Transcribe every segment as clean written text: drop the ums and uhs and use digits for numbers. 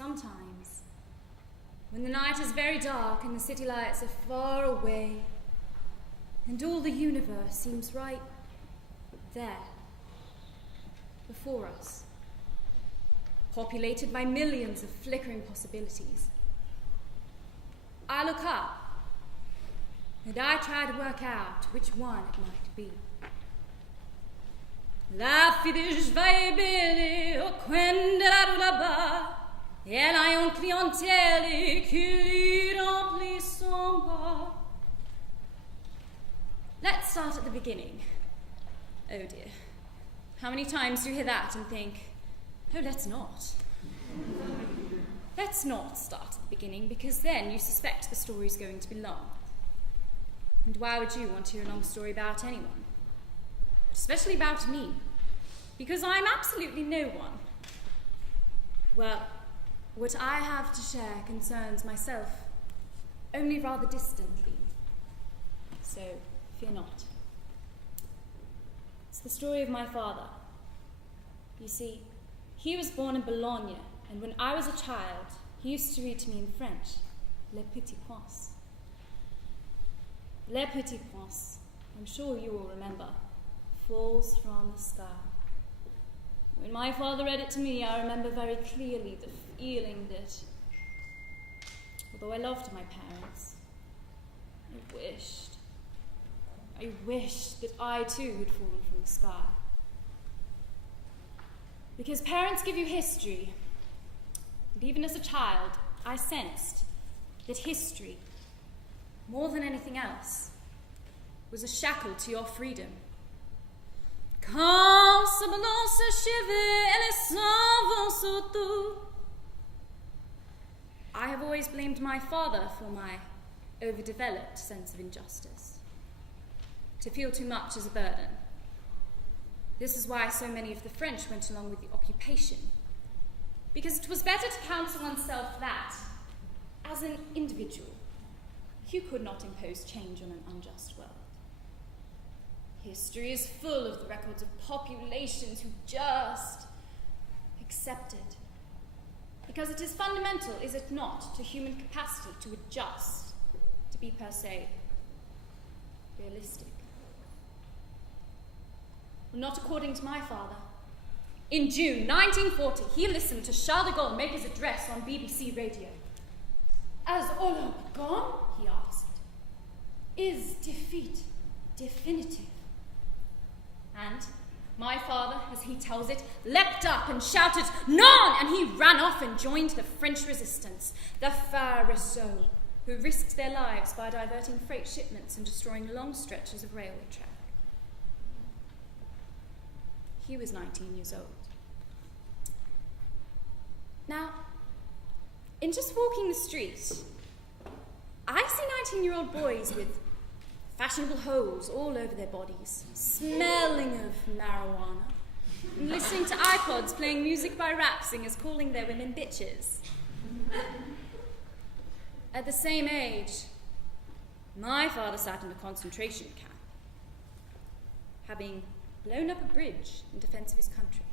sometimes, when the night is very dark and the city lights are far away, and all the universe seems right there, before us, populated by millions of flickering possibilities, I look up and I try to work out which one it might be. La fidige va e bene, o quende la là-bas, et la une clientèle qui lui remplit son bar. Let's start at the beginning. Oh dear. How many times do you hear that and think, oh, let's not. Let's not start at the beginning, because then you suspect the story's going to be long. And why would you want to hear a long story about anyone? Especially about me, because I'm absolutely no one. Well, what I have to share concerns myself only rather distantly, so fear not. It's the story of my father. You see, he was born in Bologna, and when I was a child, he used to read to me in French, Le Petit Prince. Le Petit Prince, I'm sure you will remember, falls from the sky. When my father read it to me, I remember very clearly the feeling that, although I loved my parents, I wished that I too had fallen from the sky. Because parents give you history, and even as a child, I sensed that history, more than anything else, was a shackle to your freedom. Quand ce ballon s'achève et les sang vont surtout. I have always blamed my father for my overdeveloped sense of injustice. To feel too much is a burden. This is why so many of the French went along with the occupation, because it was better to counsel oneself that, as an individual, you could not impose change on an unjust world. History is full of the records of populations who just accepted, because it is fundamental, is it not, to human capacity to adjust, to be per se realistic. Well, not according to my father. In June 1940, he listened to Charles de Gaulle make his address on BBC radio. Has all gone? He asked. Is defeat definitive? And my father, as he tells it, leapt up and shouted, "Non!" And he ran off and joined the French resistance, the Pharisees, who risked their lives by diverting freight shipments and destroying long stretches of railway track. He was 19 years old. Now, in just walking the street, I see 19-year-old boys with fashionable holes all over their bodies, smelling of marijuana, and listening to iPods playing music by rap singers calling their women bitches. At the same age, my father sat in a concentration camp, having blown up a bridge in defense of his country.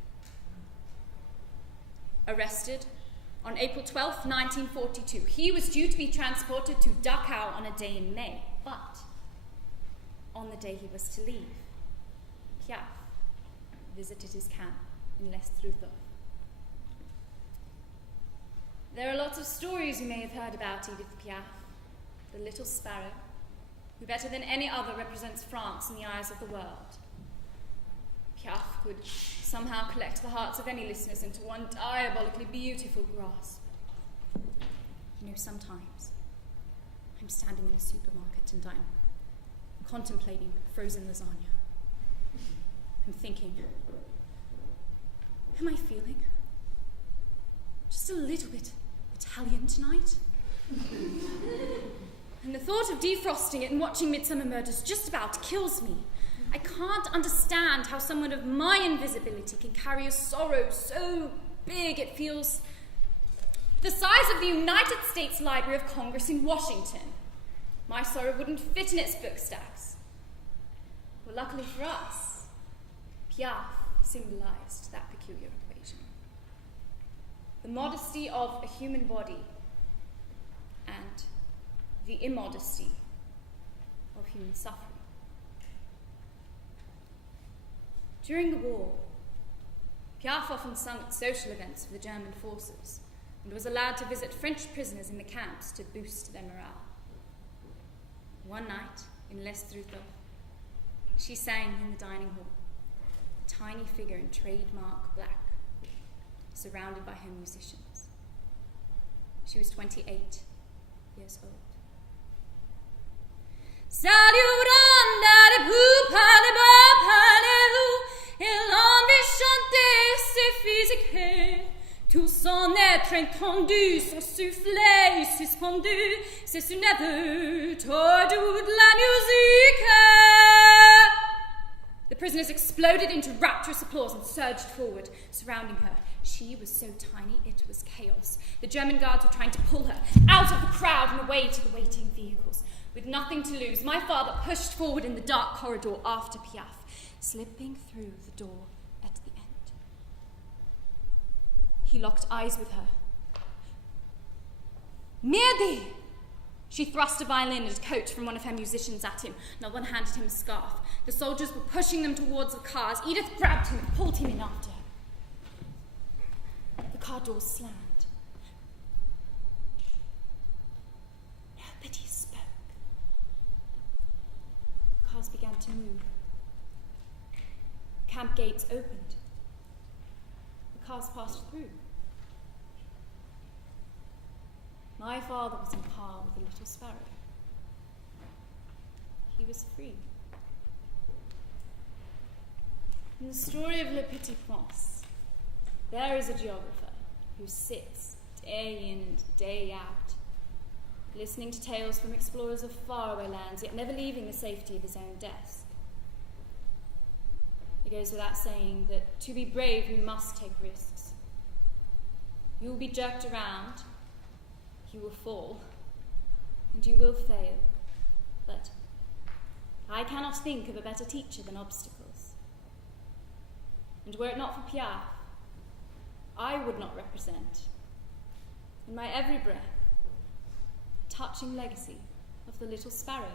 Arrested on April 12th, 1942, he was due to be transported to Dachau on a day in May, but on the day he was to leave, Piaf visited his camp in Les Truthof. There are lots of stories you may have heard about Edith Piaf, the Little Sparrow, who better than any other represents France in the eyes of the world. Piaf could somehow collect the hearts of any listeners into one diabolically beautiful grasp. You know, sometimes I'm standing in a supermarket and I'm contemplating frozen lasagna. I'm thinking, am I feeling just a little bit Italian tonight? And the thought of defrosting it and watching Midsummer Murders just about kills me. I can't understand how someone of my invisibility can carry a sorrow so big it feels the size of the United States Library of Congress in Washington. My sorrow wouldn't fit in its book stacks. Well, luckily for us, Piaf symbolized that peculiar equation. the modesty of a human body and the immodesty of human suffering. During the war, Piaf often sung at social events for the German forces and was allowed to visit French prisoners in the camps to boost their morale. One night, in Les Truthoff, she sang in the dining hall, a tiny figure in trademark black, surrounded by her musicians. She was 28 years old. Tout son être étendu, son soufflet suspendu, c'est son aveu tordu de la musique. The prisoners exploded into rapturous applause and surged forward, surrounding her. She was so tiny, it was chaos. The German guards were trying to pull her out of the crowd and away to the waiting vehicles. With nothing to lose, my father pushed forward in the dark corridor after Piaf, slipping through the door at the end. He locked eyes with her. Merde! She thrust a violin and a coat from one of her musicians at him. Another one handed him a scarf. The soldiers were pushing them towards the cars. Edith grabbed him and pulled him in after her. The car doors slammed. Nobody spoke. Cars began to move. Camp gates opened. The cars passed through. My father was in the car with the Little Sparrow. He was free. In the story of Le Petit Prince, there is a geographer who sits day in and day out, listening to tales from explorers of faraway lands, yet never leaving the safety of his own desk. It goes without saying that to be brave, you must take risks. You will be jerked around, you will fall, and you will fail. But I cannot think of a better teacher than obstacles. And were it not for Piaf, I would not represent, in my every breath, a touching legacy of the Little Sparrow.